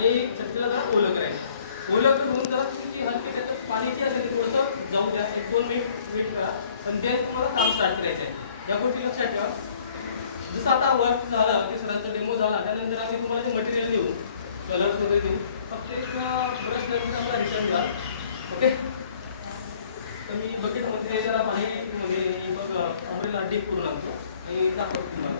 आणि छत्रीला जरा ओलं करायचं. ओलं करून जरा तुमची हलकी त्याच्यात पाणी जे असेल ते थोडंसं जाऊ द्या, 1-2 मिनिट वेट करा आणि ते तुम्हाला काम स्टार्ट करायचं आहे. या गोष्टी लक्षात ठेवा. जसं आता वर्क झाला की सरांचा डेमो झाला त्यानंतर आम्ही तुम्हाला ते मटेरियल देऊ, कलर्स वगैरे देऊ. फक्त एक ब्रश नंतर आम्हाला रिटर्न द्या. ओके, तर मी बकेटमध्ये जरा पाणी म्हणजे मग अमरेला डीप करून आणतो आणि दाखवतो तुम्हाला.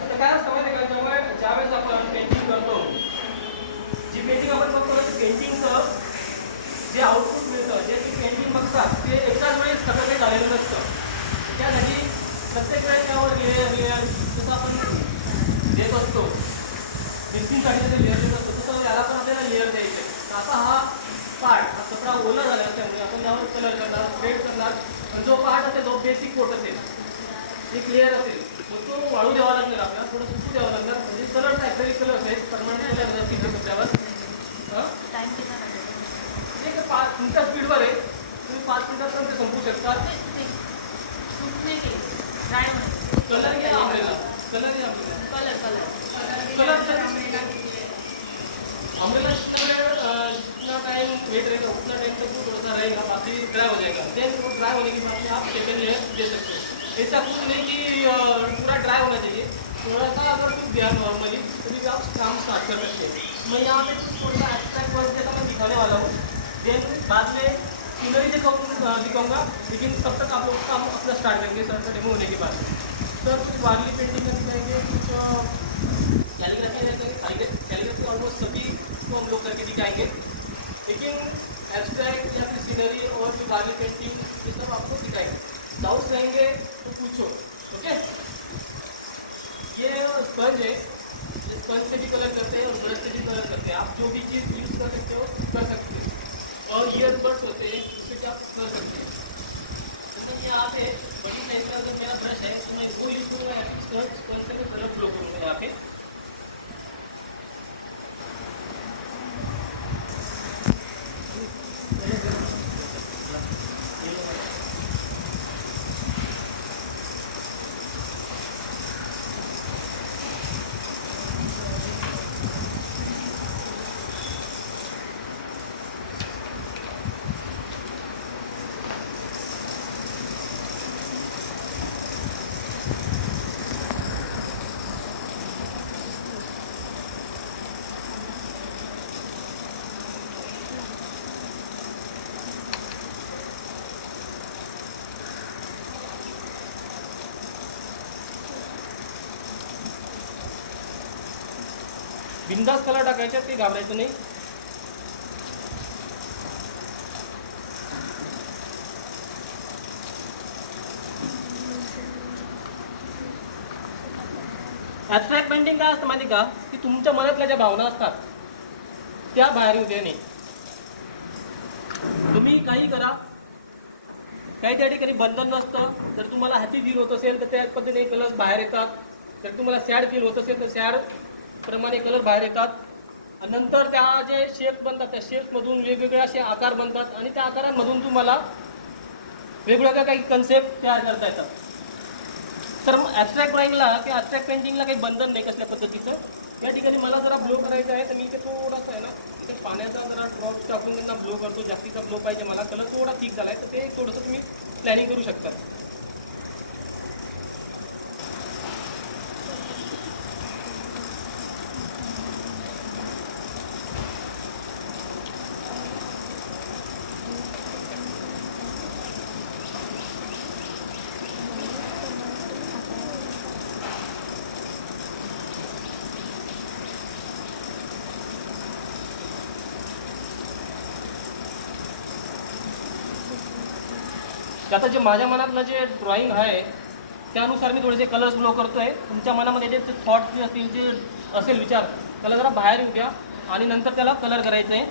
आता काय असतं माहिती का, ज्यावेळेस आपण पेंटिंग करतो, जी पेंटिंग आपण बघतो ना, पेंटिंगचं जे आउटपुट मिळतं, जे ती पेंटिंग बघतात ते एकाच वेळेस सगळं काही झालेलं नसतं. त्यासाठी प्रत्येक वेळेस त्यावर लेअर जसं आपण देत असतो, पेंटिंगसाठी जे लेअर देत असतो तसं याला पण आपल्याला लेअर द्यायचे. तर आता हा पार्ट हा कपडा ओला झाला त्यामुळे आपण त्यावर कलर करणार, स्प्रेड करणार. आणि जो पार्ट असेल, जो बेसिक कोट असेल, एक लेअर असेल, मग तो वाळू द्यावा लागणार आपल्याला, थोडं सुकू द्यावं लागणार. म्हणजे कलर ॲक्च्युअली कलर असेल, परमनंट कलर असतील कपड्यावर. ठीक आहे, तुमच्या स्पीडवर आहे, तुम्ही 5 मिनिटात पण ते संपू शकता. कलर घ्या आंब्रेला, कलर घ्या आंब्रेला, कलर आंब्रेला जितना टाइम वेट रहेगा उतना टाइम तक वो थोड़ा सा रहेगा, बाकी ड्राई हो जाएगा. देन वो ड्राई होने के बाद में आप सेकेंड लेयर दे सकते हो. ऐसा कुछ नहीं कि पूरा ड्राई होना चाहिए, थोड़ा सा अगर कुछ दिया नॉर्मली तो भी आप काम स्टार्ट कर सकते हैं. मैं यहाँ पे थोड़ा सा एक्स्ट्रैक्ट वर्क जैसा मैं दिखाने वाला हूँ. देन बाद में सीनरी दिखाऊंगा, लेकिन तब तक आप लोग काम अपना स्टार्ट करेंगे सर का डेमो होने के बाद. सर कुछ वार्ली पेंटिंग का दिखाएंगे, कुछ कैलीग्राफी ऑलमोस्ट सभी को हम लोग करके दिखाएंगे. लेकिन एब्स्ट्रैक्ट या फिर सीनरी और जो वार्ली पेंटिंग ये सब आपको दिखाएंगे. डाउट्स रहेंगे तो पूछो. ओके, ये स्पंज है, स्पंज से भी कलर करते हैं और ब्रश से भी कलर करते हैं. आप जो भी चीज़ यूज़ कर सकते हो कर सकते हैं. और ईयरबड्स होते हैं उससे क्या कर सकते हैं. जैसे कि यहाँ पे बड़ी टाइप का जो मेरा ब्रश है तो मैं वो यूज़ करूँगा, स्पंज से कलर फ्लो करूँगा यहाँ पे. बिंदास कलर टाकायचे, ते घाबरायचं नाही. ॲब्स्ट्रॅक्ट पेंटिंग काय असतं माहिती का, की तुमच्या मनातल्या ज्या भावना असतात त्या बाहेर येऊ देणे. तुम्ही काही करा, काही त्या ठिकाणी बंधन नसतं. जर तुम्हाला हॅपी फील होत असेल तर त्या पद्धतीने कलर्स बाहेर येतात. जर तुम्हाला सॅड फील होत असेल तर सॅड प्रमाणे कलर बाहेर येतात. आणि नंतर त्या जे शेप्स बनतात त्या शेप्समधून वेगवेगळे असे आकार बनतात आणि त्या आकारांमधून तुम्हाला वेगवेगळ्या काही कन्सेप्ट तयार करता येतात. तर ॲब्स्ट्रॅक्ट ड्रॉइंगला किंवा ॲब्स्ट्रॅक्ट पेंटिंगला काही बंधन नाही कसल्या पद्धतीचं. या ठिकाणी मला जरा ब्लो करायचं आहे तर मी इथे थोडासा आहे ना, इथे पाण्याचा जरा ड्रॉप्स टाकून त्यांना ब्लो करतो. जास्तीचा ब्लो पाहिजे मला, कलर थोडा थिक झाला आहे तर ते थोडंसं तुम्ही प्लॅनिंग करू शकता. आता जे माझ्या मनातलं जे ड्रॉइंग आहे त्यानुसार मी थोडेसे कलर्स ब्लो करतोय. तुमच्या मनामध्ये जे थॉट्स जे असतील, जे असेल विचार, त्याला जरा बाहेर येऊ द्या आणि नंतर त्याला कलर करायचं आहे.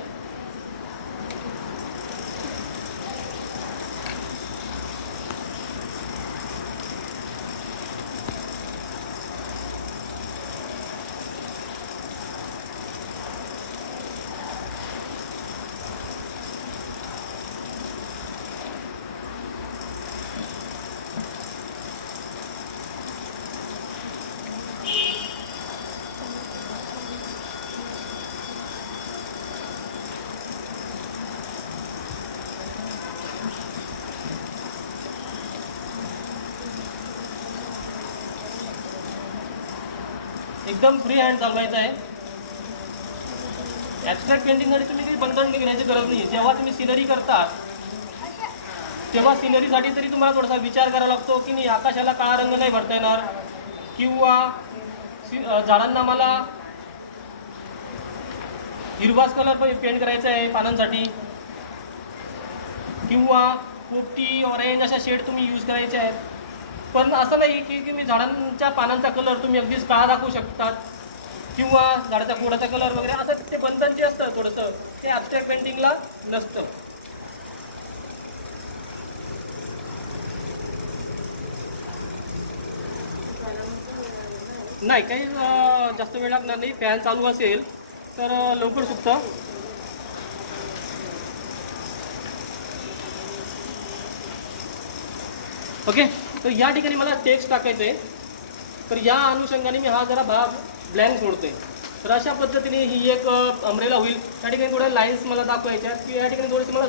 एकदम फ्री हँड चालवायचं आहे. ॲब्स्ट्रॅक्ट पेंटिंगसाठी तुम्ही काही बंधन घेण्याची गरज नाही. जेव्हा तुम्ही सिनरी करता तेव्हा सिनरीसाठी तरी तुम्हाला थोडासा विचार करावा लागतो की नाही, आकाशाला काळा रंग नाही भरता येणार, किंवा झाडांना मला हिरवाच कलर पण पेंट करायचा आहे पानांसाठी, किंवा पोपटी ऑरेंज अशा शेड तुम्ही यूज करायचे आहेत. पण असं नाही की तुम्ही झाडांच्या पानांचा कलर तुम्ही अगदीच काळा दाखवू शकतात, किंवा झाडाच्या खोडाचा कलर वगैरे असं ते बंधन जे असतं थोडंसं ते ॲब्स्ट्रॅक्ट पेंटिंगला नसतं. नाही काही जास्त वेळ लागणार नाही. फॅन चालू असेल तर लवकर सुकतं. ओके, तर या ठिकाणी मला टेक्स्ट टाकायचं आहे, तर या अनुषंगाने मी हा जरा भाग ब्लँक सोडतोय. तर अशा पद्धतीने ही एक अम्ब्रेला होईल. त्या ठिकाणी थोड्या लाईन्स मला दाखवायच्या, की या ठिकाणी थोडेसे मला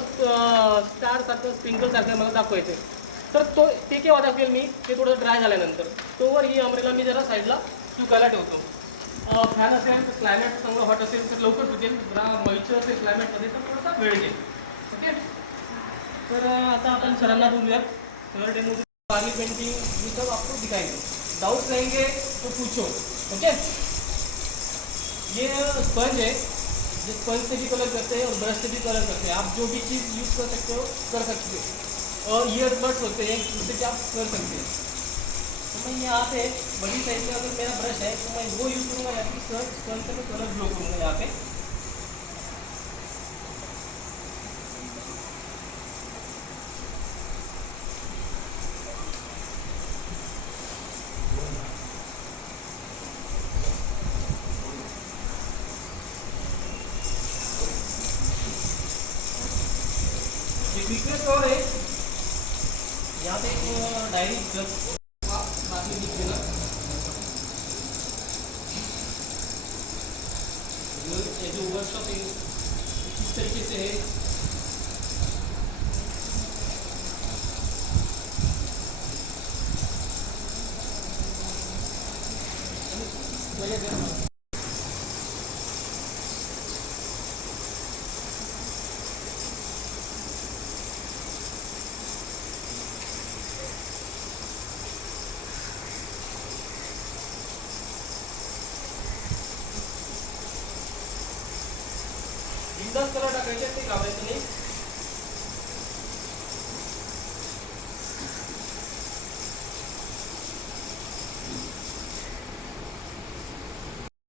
स्टारसारखं स्प्रिंकलसारखं मला दाखवायचं आहे. तर ते केव्हा दाखवेल मी, ते थोडं ड्राय झाल्यानंतर. तोवर ही अम्ब्रेला मी जरा साईडला सुकायला ठेवतो. फॅन असेल तर क्लायमेट चांगलं हॉट असेल तर लवकर सुटेल, जरा मॉइश्चर असेल क्लायमेटमध्ये तर थोडासा वेळ घेईल. ओके, तर आता आपण सरांना बोलूयात. सर डेमो पानी पेंटिंग ये सब आपको दिखाएंगे. डाउट्स रहेंगे तो पूछो. ओके, ये स्पंज है, जिस स्पंज से भी कलर करते हैं और ब्रश से भी कलर करते हैं. आप जो भी चीज़ यूज़ कर सकते हो कर सकते हो. और ईयरबड्स होते हैं जिससे कि आप कर सकते हैं. तो मैं यहाँ पे बड़ी साइज का अगर मेरा ब्रश है तो मैं वो यूज़ करूँगा, या फिर सर स्पंज से मैं कलर ब्लो करूँगा यहाँ पे. रिक्वेस्ट और है, यहाँ पे एक डायरी आप साथ में लिख देना. ये जो वर्कशॉप है किस तरीके से है, बिंदास कलर टाकायचे, ते घाबरायचं नाही.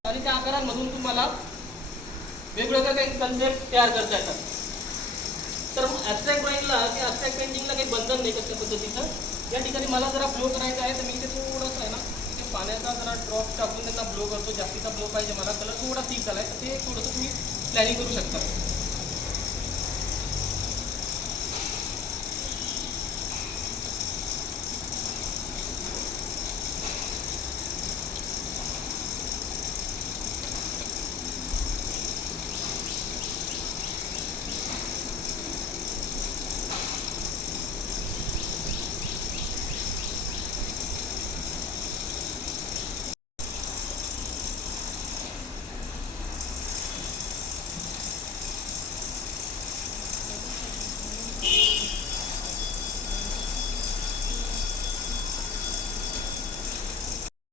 आणि त्या आकारांमधून तुम्हाला वेगवेगळ्या काही कन्सेप्ट तयार करता येतात. तर ॲब्स्ट्रॅक्ट ड्रॉइंगला किंवा ॲब्स्ट्रॅक्ट पेंटिंगला काही बंधन नाही कसल्या पद्धतीचं. या ठिकाणी मला जरा ब्लो करायचं आहे, तर मी इथे थोडंसं आहे ना, इथे पाण्याचा जरा ड्रॉप टाकून त्यांना ब्लो करतो. जास्तीचा ब्लो पाहिजे मला, कलर थोडा थिक झाला आहे, तर ते थोडंसं तुम्ही प्लॅनिंग करू शकता.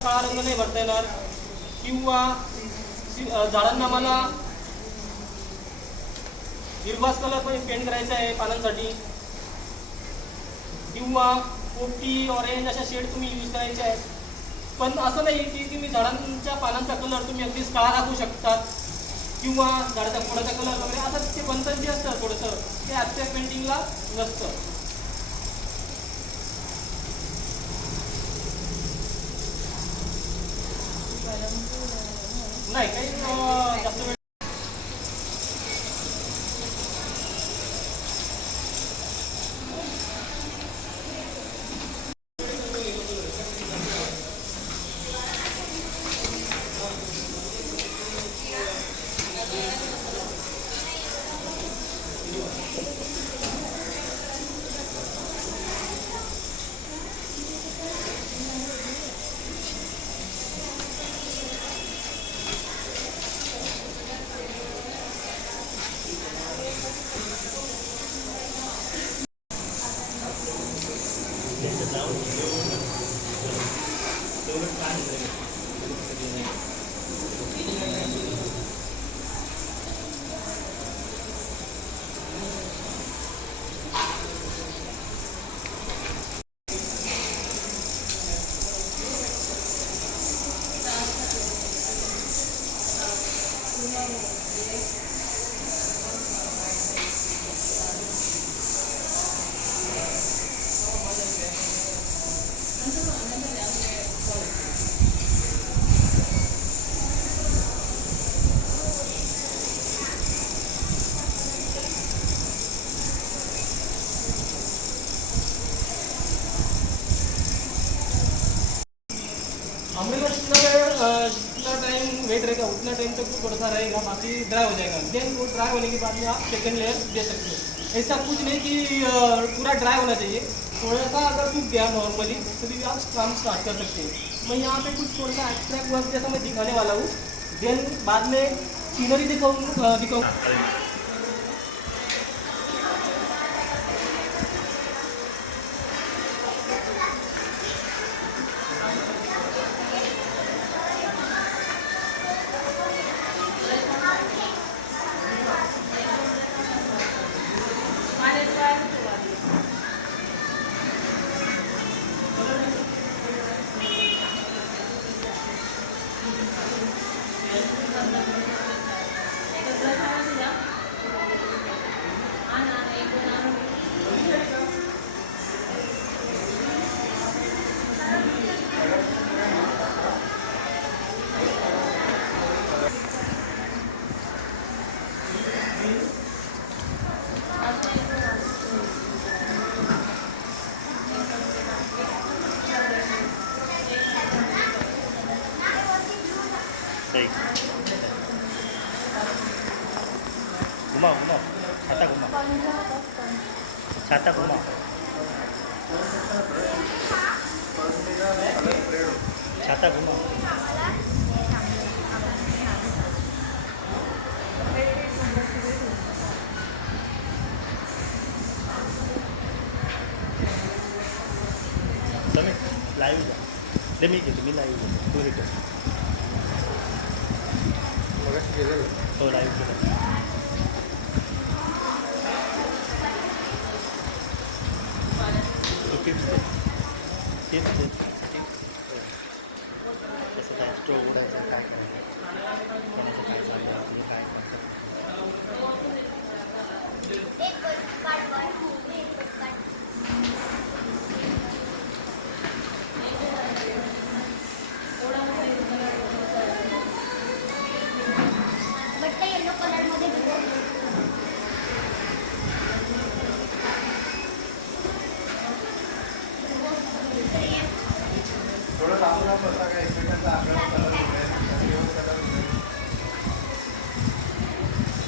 काळा रंग नाही भरता येणार, किंवा झाडांना मला हिरवाच कलर पण पेंट करायचा आहे पानांसाठी, किंवा पोपटी ऑरेंज अशा शेड तुम्ही यूज करायचे आहेत. पण असं नाही की तुम्ही झाडांच्या पानांचा कलर तुम्ही अगदीच काळा दाखवू शकतात, किंवा झाडाच्या खोडाचा कलर वगैरे असं ते बंधन जे असतं थोडंसं ते ॲब्स्ट्रॅक्ट पेंटिंगला नसतं. नाही काही जास्त वेळ तक वो थोड़ा सा रहेगा, बाकी ड्राई हो जाएगा। देन वो ड्राई होने के बाद में आप सेकेंड लेयर दे सकते हो। ऐसा कुछ नहीं कि पूरा ड्राई होना चाहिए, थोड़ा सा अगर सूख गया नॉर्मली तभी भी आप काम स्टार्ट कर सकते हैं। मैं यहाँ पे कुछ थोड़ा सा एक्सट्रैक्ट वर्क जैसा मैं दिखाने वाला हूँ, देन बाद में सीनरी दिखाऊँ। सही घुमाओ घुमाओ छाता घुमाओ छाता घुमाओ छाता घुमाओ तुम्ही लाईव्ह जा ते मी घेतो मी लाईव्ह घेतो तू घेतो हो लाईव्ह केलं तेच तसं काय स्टोव उडायचं काय करायचं कोणाचं काय चालू आपलं काय येलो कलर मध्ये थोडं लांबून बसला काय एकमेकांचा आग्रह कलर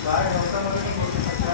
बाहेर गवतामध्ये पण बोलू शकता.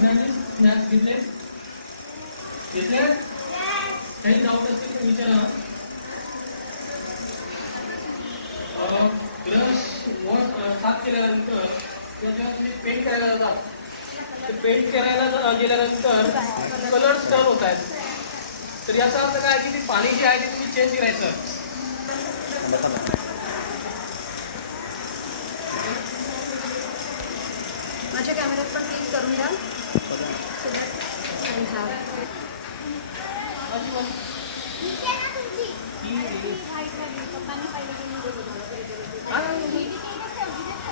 सगळ्यांनी स्नॅक्स घेतले काही डाऊट असतील तर विचारा. ब्रश साफ केल्यानंतर किंवा जेव्हा तुम्ही पेंट करायला जातात, पेंट करायला गेल्यानंतर कलर्स टर्न होत आहेत. तर याचा अर्थ काय की ती पाणी जी आहे ते तुम्ही चेंज करायचं. माझ्या कॅमेऱ्यात पण प्लीज करून द्या. इथे ना तुमची. व्हाईट वाली पप्पांनी पाहिलं